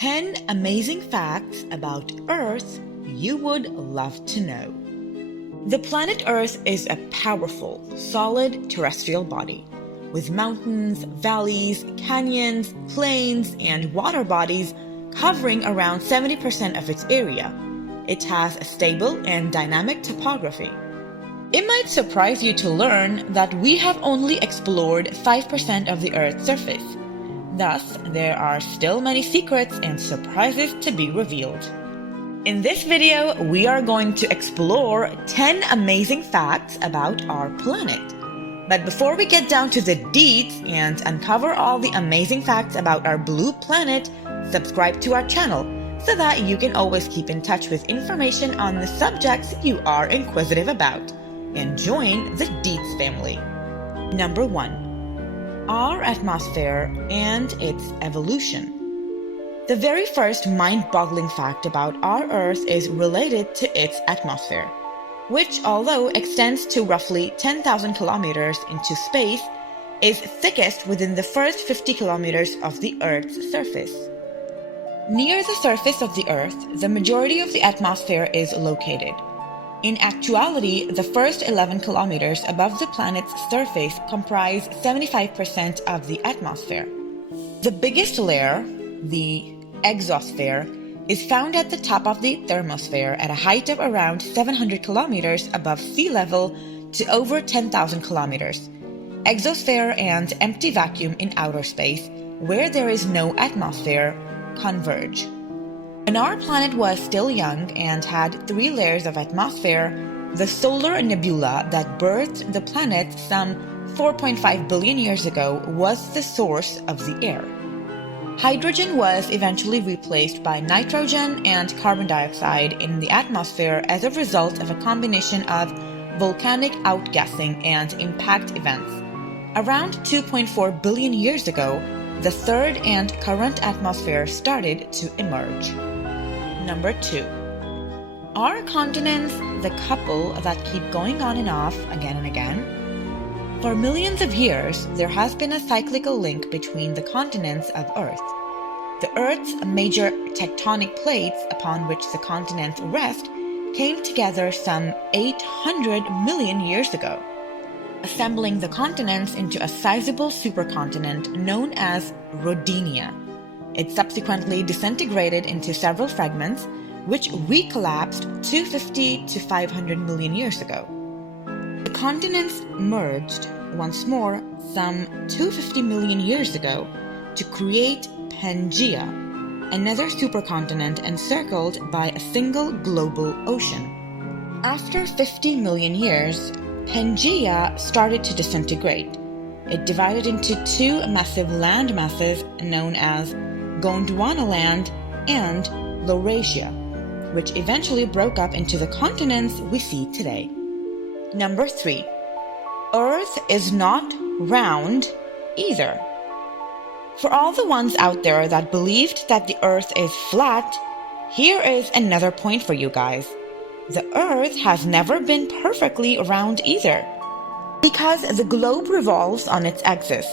10 amazing facts about Earth you would love to know. The planet Earth is a powerful, solid terrestrial body with mountains, valleys, canyons, plains, and water bodies covering around 70% of its area. It has a stable and dynamic topography. It might surprise you to learn that we have only explored 5% of the Earth's surface. Thus, there are still many secrets and surprises to be revealed. In this video, we are going to explore 10 amazing facts about our planet. But before we get down to the deets and uncover all the amazing facts about our blue planet, subscribe to our channel so that you can always keep in touch with information on the subjects you are inquisitive about, and join the deets family. Number 1. Our atmosphere and its evolution. The very first mind-boggling fact about our Earth is related to its atmosphere, which, although extends to roughly 10,000 kilometers into space, is thickest within the first 50 kilometers of the Earth's surface. Near the surface of the Earth, the majority of the atmosphere is located. In actuality, the first 11 kilometers above the planet's surface comprise 75% of the atmosphere. The biggest layer, the exosphere, is found at the top of the thermosphere at a height of around 700 kilometers above sea level to over 10,000 kilometers. Exosphere and empty vacuum in outer space, where there is no atmosphere, converge. When our planet was still young and had 3 layers of atmosphere, the solar nebula that birthed the planet some 4.5 billion years ago was the source of the air. Hydrogen was eventually replaced by nitrogen and carbon dioxide in the atmosphere as a result of a combination of volcanic outgassing and impact events. Around 2.4 billion years ago, the third and current atmosphere started to emerge. Number 2. Are continents the couple that keep going on and off again and again? For millions of years, there has been a cyclical link between the continents of Earth. The Earth's major tectonic plates upon which the continents rest came together some 800 million years ago, assembling the continents into a sizable supercontinent known as Rodinia. It subsequently disintegrated into several fragments, which recollapsed 250 to 500 million years ago. The continents merged once more some 250 million years ago to create Pangaea, another supercontinent encircled by a single global ocean. After 50 million years, Pangaea started to disintegrate. It divided into 2 massive land masses known as Gondwana land and Laurasia, which eventually broke up into the continents we see today. Number 3. Earth is not round either. For all the ones out there that believed that the Earth is flat, here is another point for you guys. The Earth has never been perfectly round either. Because the globe revolves on its axis,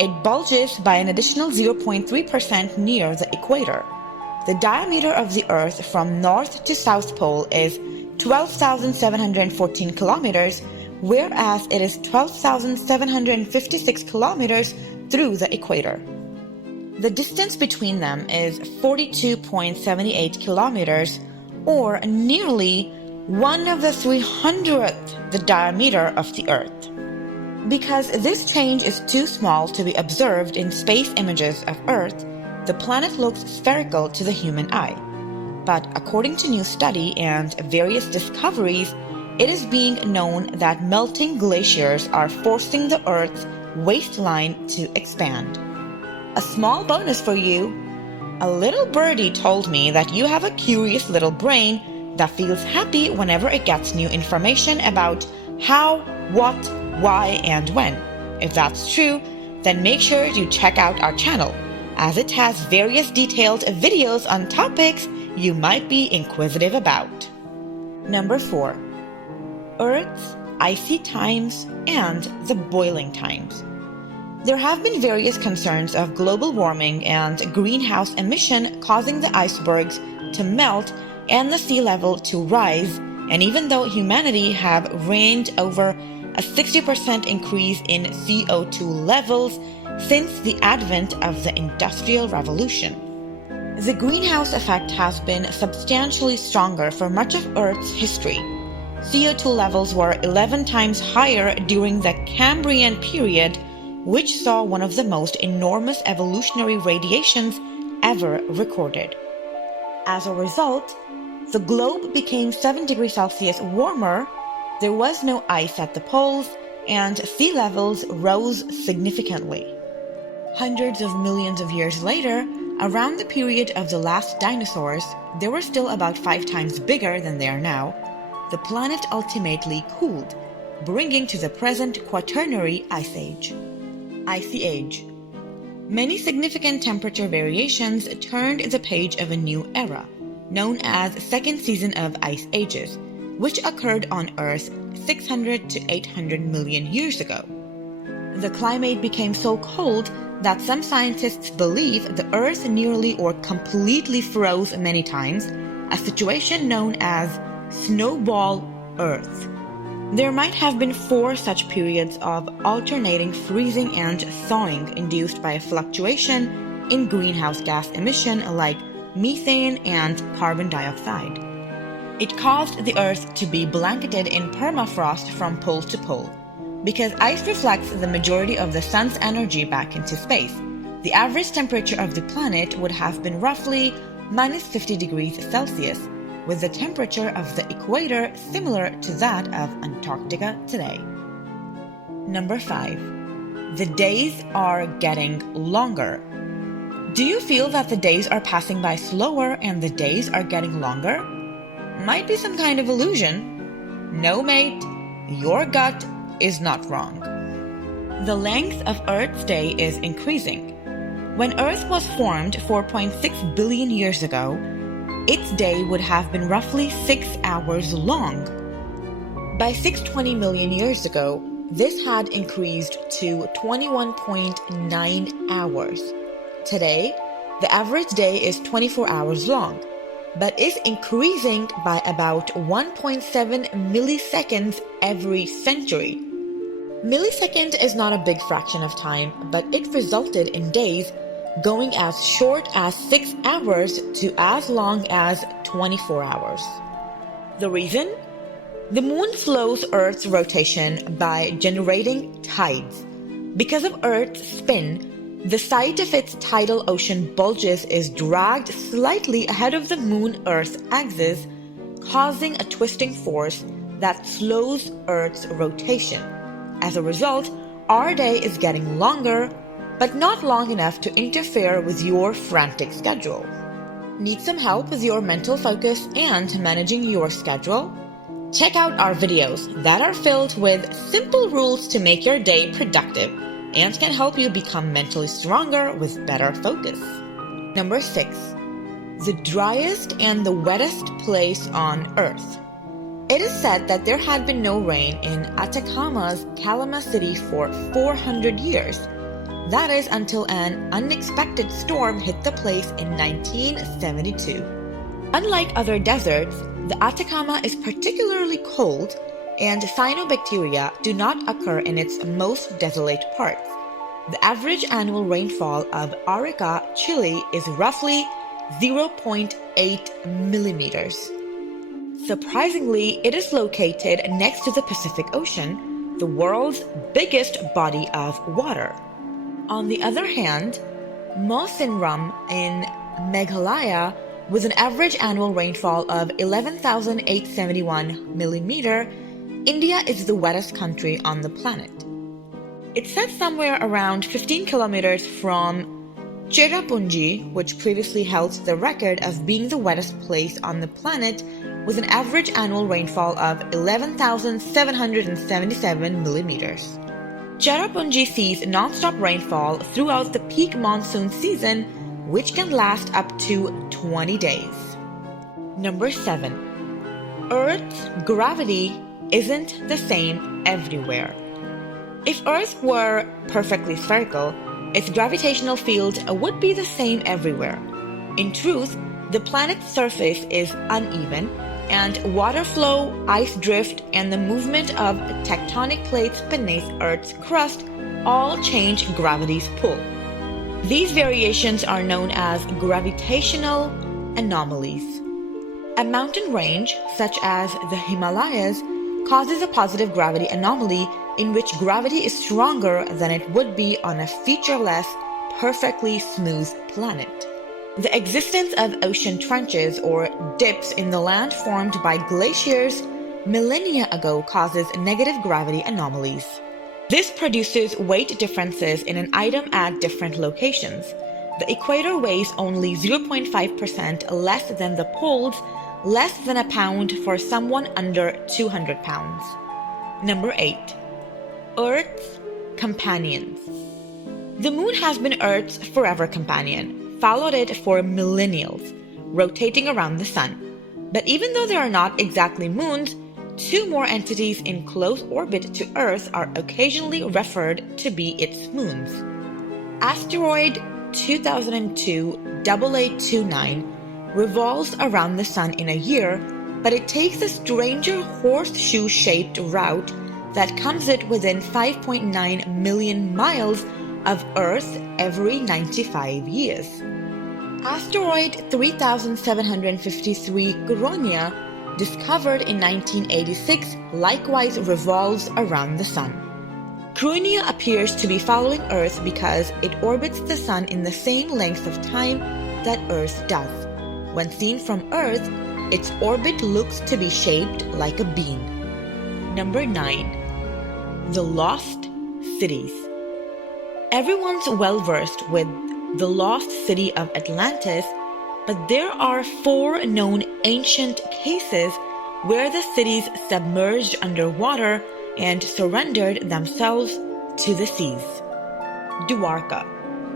it bulges by an additional 0.3% near the equator. The diameter of the Earth from North to South Pole is 12,714 kilometers, whereas it is 12,756 kilometers through the equator. The distance between them is 42.78 kilometers, or nearly 1 of the 300th the diameter of the Earth. Because this change is too small to be observed in space images of Earth, the planet looks spherical to the human eye. But according to new study and various discoveries, it is being known that melting glaciers are forcing the Earth's waistline to expand. A small bonus for you. A little birdie told me that you have a curious little brain that feels happy whenever it gets new information about how, what, why, and when. If that's true, then make sure you check out our channel, as it has various detailed videos on topics you might be inquisitive about. Number 4. Earth's icy times and the boiling times. There have been various concerns of global warming and greenhouse emission causing the icebergs to melt and the sea level to rise, and even though humanity have reigned over a 60% increase in CO2 levels since the advent of the Industrial Revolution. The greenhouse effect has been substantially stronger for much of Earth's history. CO2 levels were 11 times higher during the Cambrian period, which saw one of the most enormous evolutionary radiations ever recorded. As a result, the globe became 7 degrees Celsius warmer, there was no ice at the poles, and sea levels rose significantly. Hundreds of millions of years later, around the period of the last dinosaurs, they were still about 5 times bigger than they are now. The planet ultimately cooled, bringing to the present Quaternary Ice Age. Icy Age. Many significant temperature variations turned the page of a new era, known as Second Season of Ice Ages, which occurred on Earth 600 to 800 million years ago. The climate became so cold that some scientists believe the Earth nearly or completely froze many times, a situation known as Snowball Earth. There might have been 4 such periods of alternating freezing and thawing induced by a fluctuation in greenhouse gas emission like methane and carbon dioxide. It caused the Earth to be blanketed in permafrost from pole to pole. Because ice reflects the majority of the sun's energy back into space, the average temperature of the planet would have been roughly minus 50 degrees Celsius, with the temperature of the equator similar to that of Antarctica today. Number 5. The days are getting longer. Do you feel that the days are passing by slower and the days are getting longer? Might be some kind of illusion. No, mate, your gut is not wrong. The length of Earth's day is increasing. When Earth was formed 4.6 billion years ago, its day would have been roughly 6 hours long. By 620 million years ago, this had increased to 21.9 hours. Today, the average day is 24 hours long, but is increasing by about 1.7 milliseconds every century. Millisecond is not a big fraction of time, but it resulted in days going as short as 6 hours to as long as 24 hours. The reason? The moon slows Earth's rotation by generating tides. Because of Earth's spin, the site of its tidal ocean bulges is dragged slightly ahead of the moon-Earth axis, causing a twisting force that slows Earth's rotation. As a result, our day is getting longer, but not long enough to interfere with your frantic schedule. Need some help with your mental focus and managing your schedule? Check out our videos that are filled with simple rules to make your day productive and can help you become mentally stronger with better focus. Number 6. The driest and the wettest place on Earth. It is said that there had been no rain in Atacama's Calama City for 400 years. That is until an unexpected storm hit the place in 1972. Unlike other deserts, the Atacama is particularly cold, and cyanobacteria do not occur in its most desolate parts. The average annual rainfall of Arica, Chile is roughly 0.8 millimeters. Surprisingly, it is located next to the Pacific Ocean, the world's biggest body of water. On the other hand, Mawsynram in Meghalaya, with an average annual rainfall of 11,871 millimeter, India is the wettest country on the planet. It's set somewhere around 15 kilometers from Cherrapunji, which previously held the record of being the wettest place on the planet, with an average annual rainfall of 11,777 millimeters. Cherrapunji sees non-stop rainfall throughout the peak monsoon season, which can last up to 20 days. Number 7. Earth's gravity isn't the same everywhere. If Earth were perfectly spherical, its gravitational field would be the same everywhere. In truth, the planet's surface is uneven, and water flow, ice drift, and the movement of tectonic plates beneath Earth's crust all change gravity's pull. These variations are known as gravitational anomalies. A mountain range, such as the Himalayas, causes a positive gravity anomaly in which gravity is stronger than it would be on a featureless, perfectly smooth planet. The existence of ocean trenches or dips in the land formed by glaciers millennia ago causes negative gravity anomalies. This produces weight differences in an item at different locations. The equator weighs only 0.5% less than the poles, less than a pound for someone under 200 pounds. Number 8. Earth's companions. The moon has been Earth's forever companion, followed it for millennials, rotating around the sun. But even though there are not exactly moons, two more entities in close orbit to Earth are occasionally referred to be its moons. Asteroid 2002 AA29 revolves around the sun in a year, but it takes a stranger horseshoe-shaped route that comes it within 5.9 million miles of Earth every 95 years. Asteroid 3753 Grønne, discovered in 1986, likewise revolves around the sun. Grønne appears to be following Earth because it orbits the sun in the same length of time that Earth does. When seen from Earth, its orbit looks to be shaped like a bean. Number 9. The Lost Cities. Everyone's well-versed with the lost city of Atlantis, but there are 4 known ancient cases where the cities submerged underwater and surrendered themselves to the seas. Dwarka,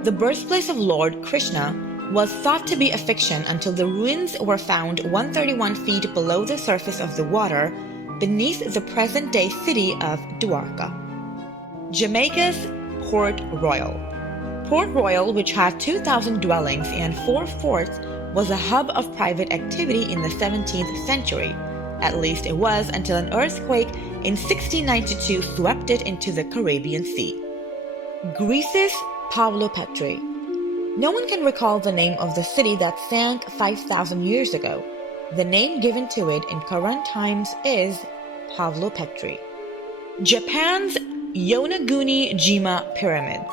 the birthplace of Lord Krishna, was thought to be a fiction until the ruins were found 131 feet below the surface of the water, beneath the present-day city of Dwarka. Jamaica's Port Royal. Port Royal, which had 2,000 dwellings and 4 forts, was a hub of private activity in the 17th century. At least it was until an earthquake in 1692 swept it into the Caribbean Sea. Greece's Pavlopetri. No one can recall the name of the city that sank 5,000 years ago. The name given to it in current times is Pavlopetri. Japan's Yonaguni-jima Pyramids.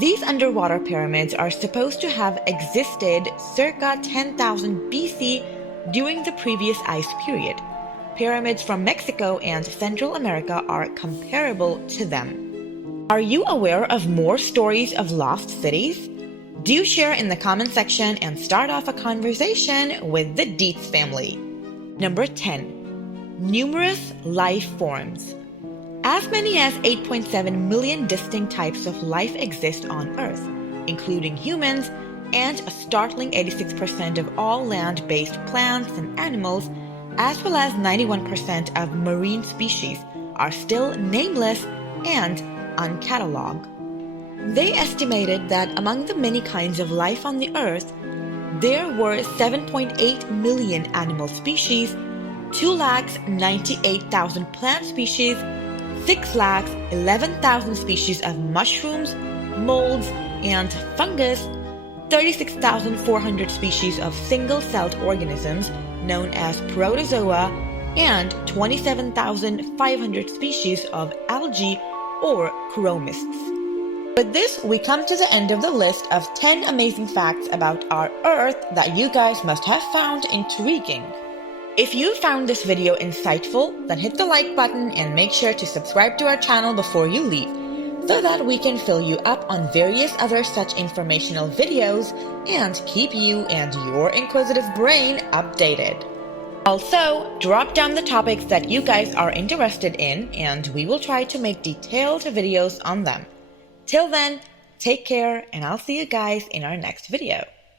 These underwater pyramids are supposed to have existed circa 10,000 BC during the previous ice period. Pyramids from Mexico and Central America are comparable to them. Are you aware of more stories of lost cities? Do share in the comment section and start off a conversation with the Dietz family. Number 10. Numerous life forms. As many as 8.7 million distinct types of life exist on Earth, including humans, and a startling 86% of all land-based plants and animals, as well as 91% of marine species, are still nameless and uncatalogued. They estimated that among the many kinds of life on the Earth, there were 7.8 million animal species, 2,98,000 plant species, 6,11,000 species of mushrooms, molds, and fungus, 36,400 species of single-celled organisms known as protozoa, and 27,500 species of algae or chromists. With this, we come to the end of the list of 10 amazing facts about our Earth that you guys must have found intriguing. If you found this video insightful, then hit the like button and make sure to subscribe to our channel before you leave, so that we can fill you up on various other such informational videos and keep you and your inquisitive brain updated. Also, drop down the topics that you guys are interested in and we will try to make detailed videos on them. Till then, take care and I'll see you guys in our next video.